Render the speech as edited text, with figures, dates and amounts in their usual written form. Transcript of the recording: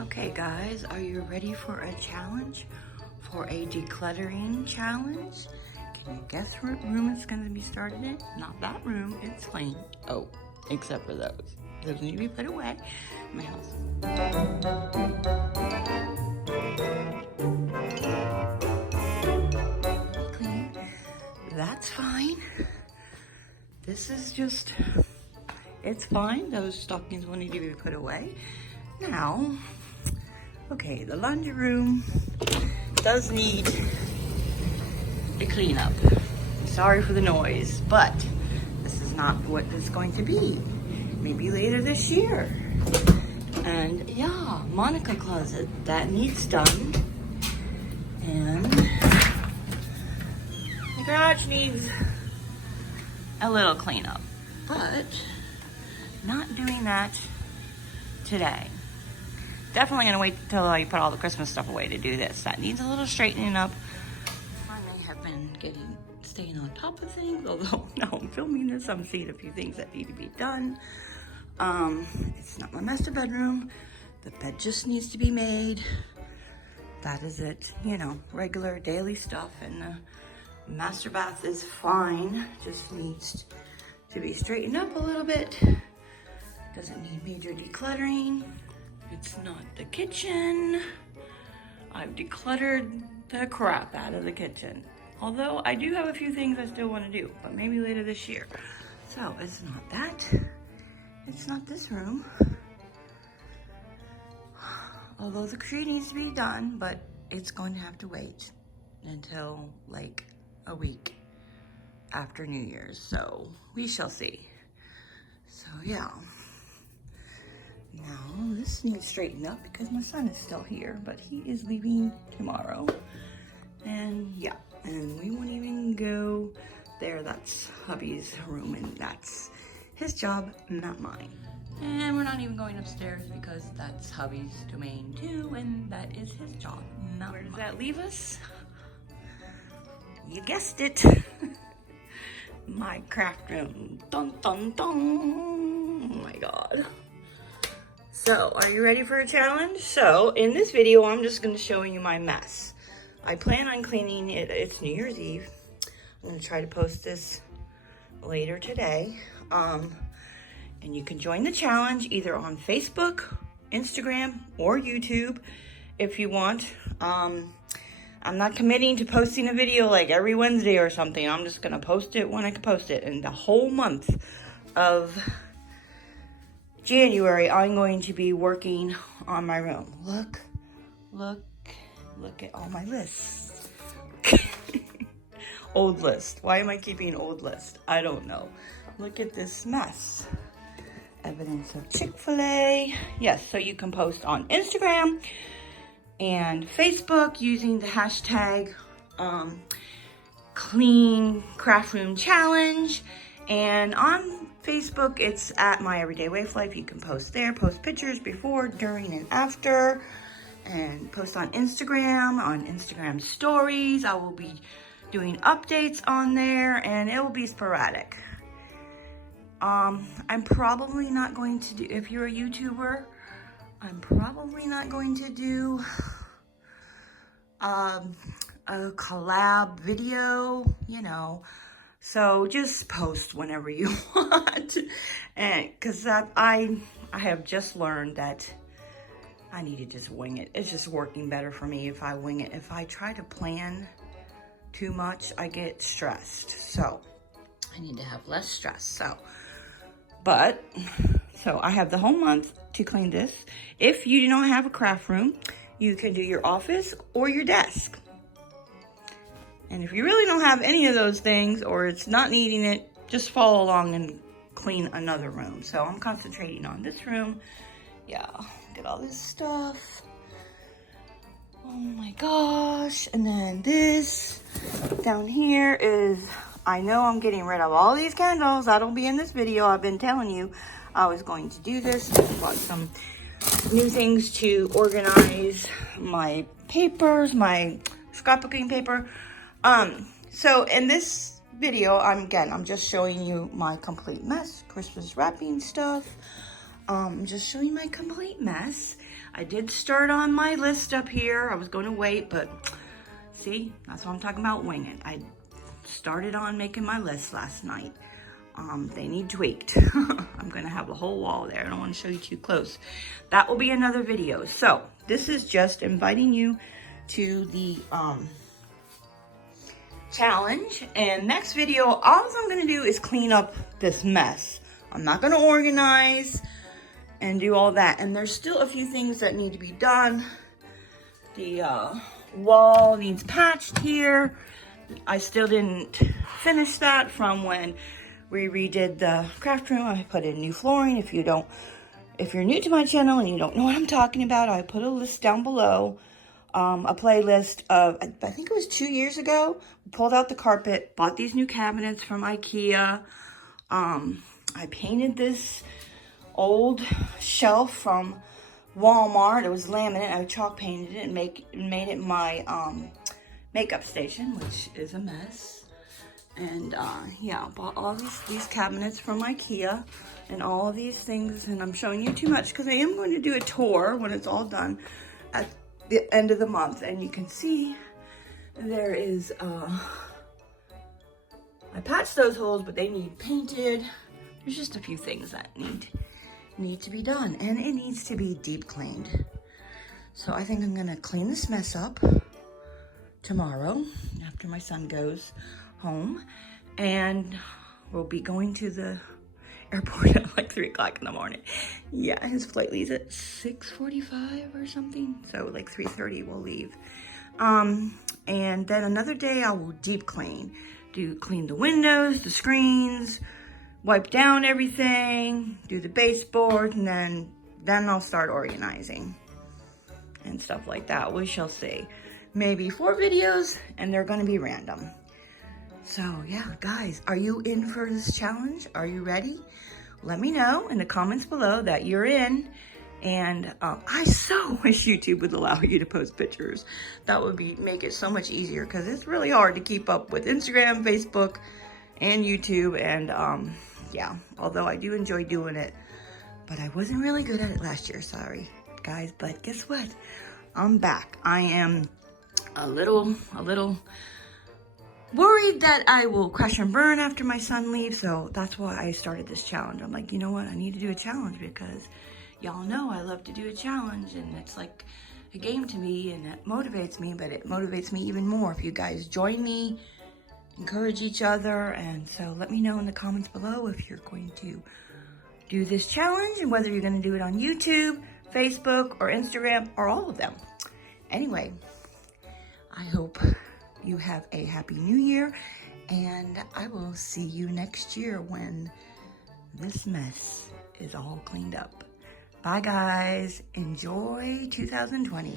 Okay guys, are you ready for a challenge? For a decluttering challenge? Can you guess what room it's going to be started in? Not that room, it's clean. Oh, except for those. Those need to be put away. My house. Clean. That's fine. This is just, it's fine. Those stockings will need to be put away. Now, okay, the laundry room does need a cleanup. Sorry for the noise, but this is not what it's going to be. Maybe later this year. And yeah, Monica closet, that needs done. And the garage needs a little cleanup, but not doing that today. Definitely gonna wait until I put all the Christmas stuff away to do this. That needs a little straightening up. I may have been staying on top of things, although now I'm filming this, I'm seeing a few things that need to be done. It's not my master bedroom. The bed just needs to be made. That is it, you know, regular daily stuff. And the master bath is fine, just needs to be straightened up a little bit. Doesn't need major decluttering. It's not the kitchen. I've decluttered the crap out of the kitchen. Although I do have a few things I still want to do, but maybe later this year. So it's not that. It's not this room. Although the tree needs to be done, but it's going to have to wait until like a week after New Year's. So we shall see. So yeah. Now, this needs straightened up because my son is still here, but he is leaving tomorrow. And yeah, and we won't even go there. That's hubby's room, and that's his job, not mine. And we're not even going upstairs because that's hubby's domain too, and that is his job, not Where does mine. That leave us? You guessed it. My craft room. Dun, dun, dun. Oh my God. So, are you ready for a challenge? So, in this video, I'm just going to show you my mess. I plan on cleaning it. It's New Year's Eve. I'm going to try to post this later today. And you can join the challenge either on Facebook, Instagram, or YouTube if you want. I'm not committing to posting a video like every Wednesday or something. I'm just going to post it when I can post it. And the whole month of January, I'm going to be working on my room. Look at all my lists. Old list. Why am I keeping old list? I don't know. Look at this mess. Evidence of Chick-fil-A. Yes, so you can post on Instagram and Facebook using the hashtag Clean Craftroom Challenge. And on Facebook, it's at MyEveryDayWifeLife. You can post there, post pictures before, during, and after. And post on Instagram stories. I will be doing updates on there, and it will be sporadic. I'm probably not going to do, if you're a YouTuber, I'm probably not going to do a collab video, you know. So just post whenever you want. And because I have just learned that I need to just wing it. It's just working better for me if I wing it. If I try to plan too much, I get stressed. So I need to have less stress. So I have the whole month to clean this. If you do not have a craft room, you can do your office or your desk. And if you really don't have any of those things, or it's not needing it, just follow along and clean another room. So I'm concentrating on this room. Yeah, look at all this stuff. Oh my gosh. And then this down here is, I know I'm getting rid of all these candles. That'll be in this video. I've been telling you I was going to do this. I bought some new things to organize my papers, my scrapbooking paper. So in this video, I'm just showing you my complete mess, Christmas wrapping stuff. just showing you my complete mess. I did start on my list up here. I was going to wait, but see, that's what I'm talking about, winging. I started on making my list last night. They need tweaked. I'm gonna have a whole wall there. I don't want to show you too close. That will be another video. So this is just inviting you to the challenge. And next video, all I'm gonna do is clean up this mess. I'm not gonna organize and do all that. And there's still a few things that need to be done. The wall needs patched here. I still didn't finish that from when we redid the Craftroom. I put in new flooring. If you're new to my channel and you don't know what I'm talking about, I put a list down below, a playlist of, I think it was 2 years ago, we pulled out the carpet, bought these new cabinets from IKEA. I painted this old shelf from Walmart. It was laminate. I chalk painted it and made it my makeup station, which is a mess. And yeah, I bought all these cabinets from IKEA and all of these things. And I'm showing you too much because I am going to do a tour when it's all done at the end of the month. And you can see there is, I patched those holes, but they need painted. There's just a few things that need to be done, and it needs to be deep cleaned. So I think I'm gonna clean this mess up tomorrow after my son goes home, and we'll be going to the airport at like 3 o'clock in the morning. Yeah, his flight leaves at 6:45 or something, so like 3:30 we'll leave. And then another day I will deep clean, clean the windows, the screens, wipe down everything, do the baseboard, and then I'll start organizing and stuff like that. We shall see. Maybe 4 videos, and they're gonna be random. So yeah, guys, are you in for this challenge? Are you ready? Let me know in the comments below that you're in. And I so wish YouTube would allow you to post pictures. That would make it so much easier, because it's really hard to keep up with Instagram, Facebook, and YouTube. And yeah, although I do enjoy doing it, but I wasn't really good at it last year. Sorry, guys, but guess what? I'm back. I am a little worried that I will crash and burn after my son leaves, so that's why I started this challenge. I'm like, you know what? I need to do a challenge, because y'all know I love to do a challenge, and it's like a game to me, and it motivates me, but it motivates me even more if you guys join me, encourage each other. And so let me know in the comments below if you're going to do this challenge, and whether you're going to do it on YouTube, Facebook, or Instagram, or all of them. Anyway, I hope you have a happy new year, and I will see you next year when this mess is all cleaned up. Bye guys, enjoy 2020.